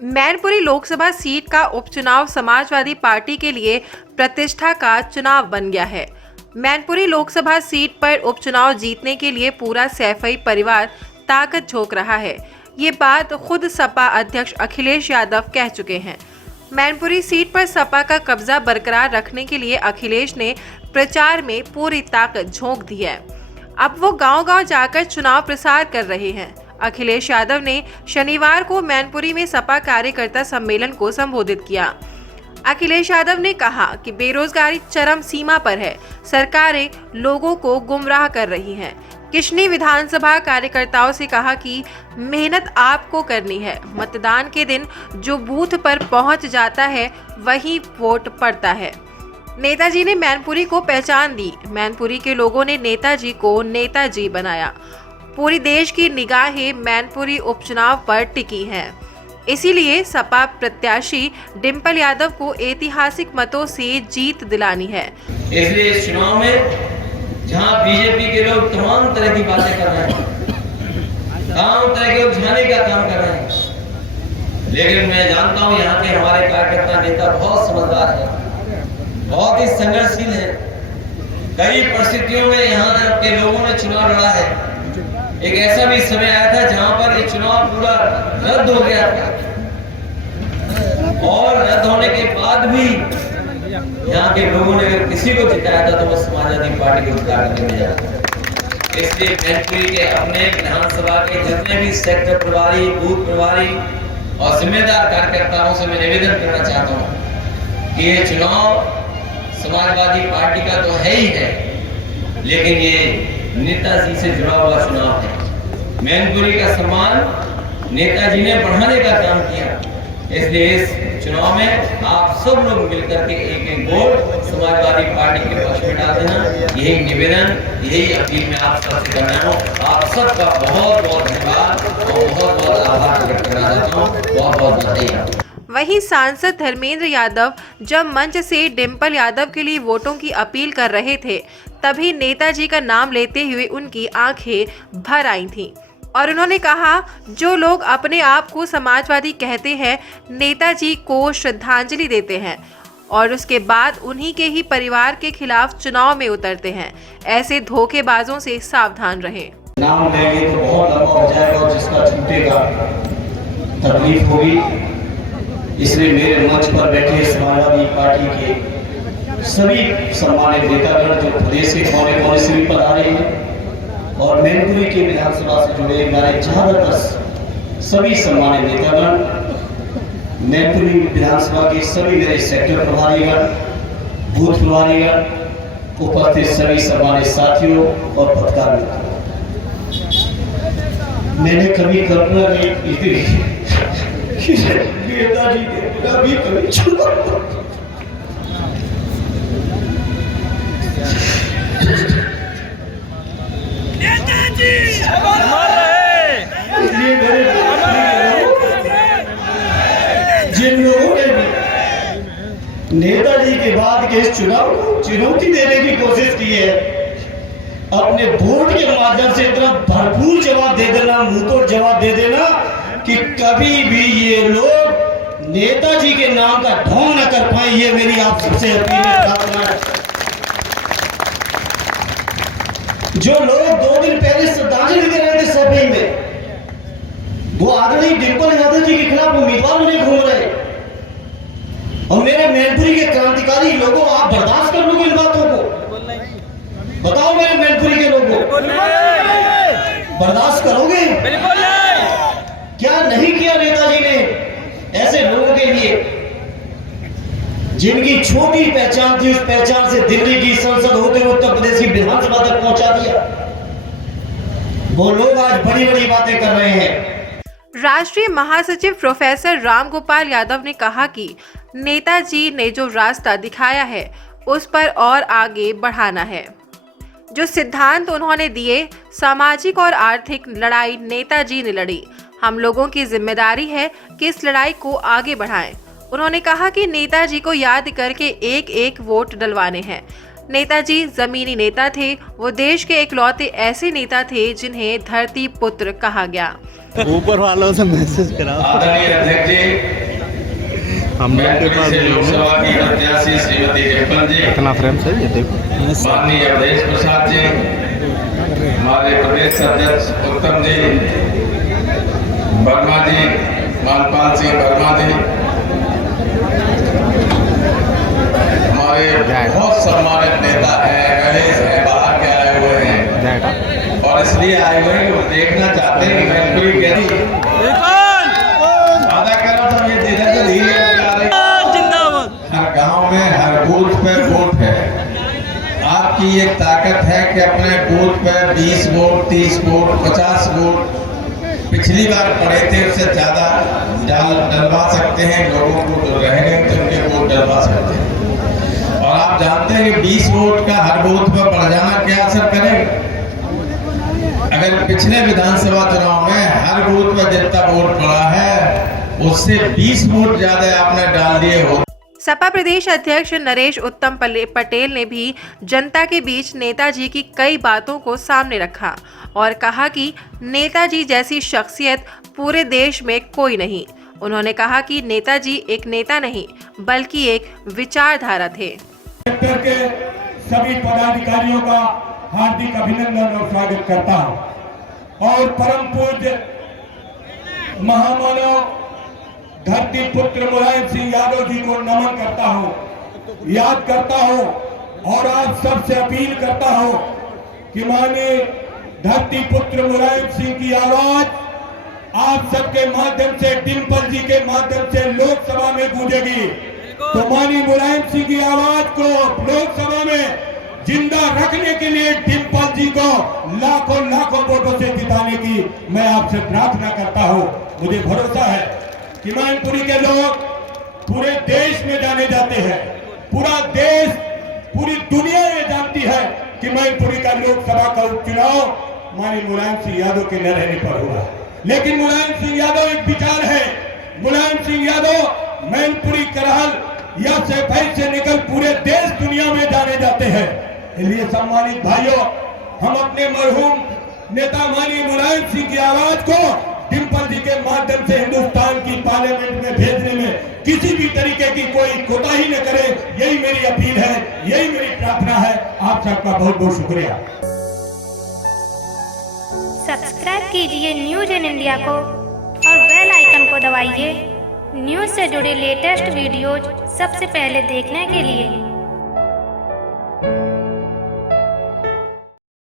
Mainpuri Lok Sabha seat का उपचुनाव Samajwadi party के लिए प्रतिष्ठा का चुनाव बन गया है। मैनपुरी लोकसभा सीट पर उपचुनाव जीतने के लिए पूरा सैफई परिवार ताकत झोंक रहा है। ये बात खुद सपा अध्यक्ष अखिलेश यादव कह चुके हैं। मैनपुरी सीट पर सपा का कब्जा बरकरार रखने के लिए अखिलेश ने प्रचार में पूरी ताकत झोंक दी है। अब वो गांव-गांव जाकर चुनाव प्रसार कर रहे हैं। अखिलेश यादव ने शनिवार को मैनपुरी में सपा कार्यकर्ता सम्मेलन को संबोधित किया। अखिलेश यादव ने कहा कि बेरोजगारी चरम सीमा पर है, सरकारें लोगों को गुमराह कर रही हैं। किशनी विधानसभा कार्यकर्ताओं से कहा कि मेहनत आपको करनी है, मतदान के दिन जो बूथ पर पहुंच जाता है वही वोट पड़ता है। नेताजी ने मैनपुरी को पहचान दी। मैनपुरी के लोगों ने नेताजी को नेताजी बनाया। पूरी देश की निगाहें मैनपुरी उपचुनाव पर टिकी हैं। इसीलिए सपा प्रत्याशी डिंपल यादव को ऐतिहासिक मतों से जीत दिलानी है। इसलिए इस चुनाव में जहां बीजेपी के लोग तमाम तरह की बातें कर रहे हैं, तमाम तरह के उलझाने का काम कर रहे हैं, लेकिन मैं जानता हूं यहाँ के हमारे कार्यकर्ता नेता बहुत समझदार है, बहुत ही संघर्षशील है। कई परिस्थितियों में यहाँ के लोगों ने चुनाव लड़ा है। एक ऐसा भी समय आया था जहां पर ये चुनाव पूरा रद्द हो गया था और रद्द होने के बाद भी यहाँ के लोगों ने अगर किसी को जिताया था तो वो समाजवादी पार्टी को जिता कर दिया। इसलिए मैनपुरी के अपने विधानसभा के जितने भी सेक्टर प्रभारी, बूथ प्रभारी और जिम्मेदार कार्यकर्ताओं से मैं निवेदन करना चाहता हूँ कि ये चुनाव समाजवादी पार्टी का तो है ही है, लेकिन ये नेताजी से जुड़ा हुआ चुनाव है। मैनपुरी का सम्मान नेताजी ने बढ़ाने का काम किया, इसलिए इस चुनाव में आप सब लोग मिलकर के एक एक वोट समाजवादी पार्टी के पक्ष में डाल देना। यही निवेदन, यही अपील मैं आप सबसे कर रहा हूँ। आप सबका बहुत बहुत धन्यवाद और बहुत बहुत आभार प्रकट करना चाहता हूँ। बहुत बहुत बधाई। वहीं सांसद धर्मेंद्र यादव जब मंच से डिंपल यादव के लिए वोटों की अपील कर रहे थे, तभी नेताजी का नाम लेते हुए उनकी आंखें भर आई थीं और उन्होंने कहा, जो लोग अपने आप को समाजवादी कहते हैं, नेताजी को श्रद्धांजलि देते हैं और उसके बाद उन्हीं के ही परिवार के खिलाफ चुनाव में उतरते हैं। ऐसे धोखेबाजों से सावधान रहें। नाम लेंगे तो बहुत लंबा हो जाएगा और जिसका छूटेगा तकलीफ होगी। इसलिए मेरे मंच पर बैठे समाजवादी पार्टी के सभी सम्मानित नेतागण जो प्रदेश के कोने कोने से भी पधारे हैं और मैनपुरी के विधानसभा से जुड़े हमारे ज्यादातर सभी सम्मानित नेतागण, मैनपुरी विधानसभा के सभी मेरे सेक्टर प्रभारीगण, बूथ प्रभारीगण, उपस्थित सभी सम्मानित साथियों और पत्रकार मित्रों, मैंने कभी कल्पना नहीं की थी नेताजी के बिना भी कभी चुनाव। जिन लोगों ने नेताजी के बाद के इस चुनाव को चुनौती देने की कोशिश की है, अपने वोट के माध्यम से इतना भरपूर जवाब दे देना, मुंहतोड़ जवाब दे देना कि कभी भी ये लोग नेताजी के नाम का ढोंग न कर पाए। ये मेरी आप सबसे अपील है। जो लोग 2 दिन पहले श्रद्धांजलि दे रहे थे सभा में, वो आदरणीय डिंपल यादव जी के खिलाफ उम्मीदवार नहीं घूम रहे। और मेरे मैनपुरी के क्रांतिकारी लोगों, आप बर्दाश्त कर लोगे इन बातों को? बताओ मेरे मैनपुरी के लोगों, बर्दाश्त करोगे? क्या नहीं किया नेताजी ने ऐसे लोगों के लिए जिनकी छोटी पहचान थी, उस पहचान से दिल्ली की संसद होते हुए उत्तर प्रदेश की विधानसभा तक पहुंचा दिया। वो लोग आज बड़ी बड़ी बातें कर रहे हैं। राष्ट्रीय महासचिव प्रोफेसर रामगोपाल यादव ने कहा कि नेताजी ने जो रास्ता दिखाया है उस पर और आगे बढ़ाना है। जो सिद्धांत उन्होंने दिए, सामाजिक और आर्थिक लड़ाई नेताजी ने लड़ी। हम लोगों की जिम्मेदारी है कि इस लड़ाई को आगे बढ़ाएं। उन्होंने कहा कि नेताजी को याद करके एक एक वोट डलवाने हैं। नेताजी जमीनी नेता थे। वो देश के इकलौते ऐसे नेता थे जिन्हें धरती पुत्र कहा गया। ऊपर वालों से मैसेज कराओ। आदरणीय अध्यक्ष जी, हम लोग के पास लोकसभा की प्रत्याशी श्रीमती डिम्पल जी, कितना फ्रेम सही है देखो। माननीय अवधेश प्रसाद जी, हमारे प्रदेश अध्यक्ष उत्तम जी, वर्मा जी, मानपाल सिंह वर्मा जी, हमारे बहुत सम्मानित नेता हैं, गणेश हैं, बाहर के आए हुए हैं और इसलिए आए हुए हैं कि देखना चाहते हैं कि मैनपुरी कैसी वादा करो तो ये धीरे हर गांव में हर बूथ पे वोट है। आपकी एक ताकत है कि अपने बूथ पे 20 वोट, 30 वोट, 50 वोट पिछली बार पड़े थे उससे ज्यादा डलवा सकते हैं। लोगों को जो रह गए थे उनके वोट डलवा सकते हैं। और आप जानते हैं कि 20 वोट का हर बूथ पर पड़ जाना क्या असर करेगा? अगर पिछले विधानसभा चुनाव में हर बूथ पर जितना वोट पड़ा है उससे 20 वोट ज्यादा आपने डाल दिए हो। सपा प्रदेश अध्यक्ष नरेश उत्तम पटेल ने भी जनता के बीच नेताजी की कई बातों को सामने रखा और कहा कि नेताजी जैसी शख्सियत पूरे देश में कोई नहीं। उन्होंने कहा कि नेताजी एक नेता नहीं बल्कि एक विचारधारा थे। सेक्टर के सभी पदाधिकारियों का हार्दिक अभिनंदन और स्वागत करता हूं और परम पूज्य महामानव धरती पुत्र मुलायम सिंह यादव जी को नमन करता हूं, याद करता हूं और आप सबसे अपील करता हूं कि माननीय धरती पुत्र मुलायम सिंह की आवाज आप सबके माध्यम से, डिम्पल जी के माध्यम से लोकसभा में गूंजेगी। तो माननीय मुलायम सिंह की आवाज को लोकसभा में जिंदा रखने के लिए डिम्पल जी को लाखों लाखों वोटों से जिताने की मैं आपसे प्रार्थना करता हूं। मुझे भरोसा है कि मैनपुरी के लोग पूरे देश में जाने जाते हैं, पूरा देश, पूरी दुनिया में जानती है कि मैनपुरी का लोकसभा का उपचुनाव माननीय मुलायम सिंह यादव के न रहने पर हुआ। लेकिन मुलायम सिंह यादव एक विचार है। मुलायम सिंह यादव मैनपुरी करहल या सैफई से निकल पूरे देश दुनिया में जाने जाते हैं। इसलिए सम्मानित भाइयों, हम अपने मरहूम नेता माननीय मुलायम सिंह की आवाज को डिम्पल जी के माध्यम से हिंदुस्तान की पार्लियामेंट में भेजने में किसी भी तरीके की कोई कोताही न करे, यही मेरी अपील है, यही मेरी प्रार्थना है। आप सबका बहुत बहुत शुक्रिया। सब्सक्राइब कीजिए न्यूज इन इंडिया को और बेल आइकन को दबाइए न्यूज से जुड़े लेटेस्ट वीडियोज सबसे पहले देखने के लिए।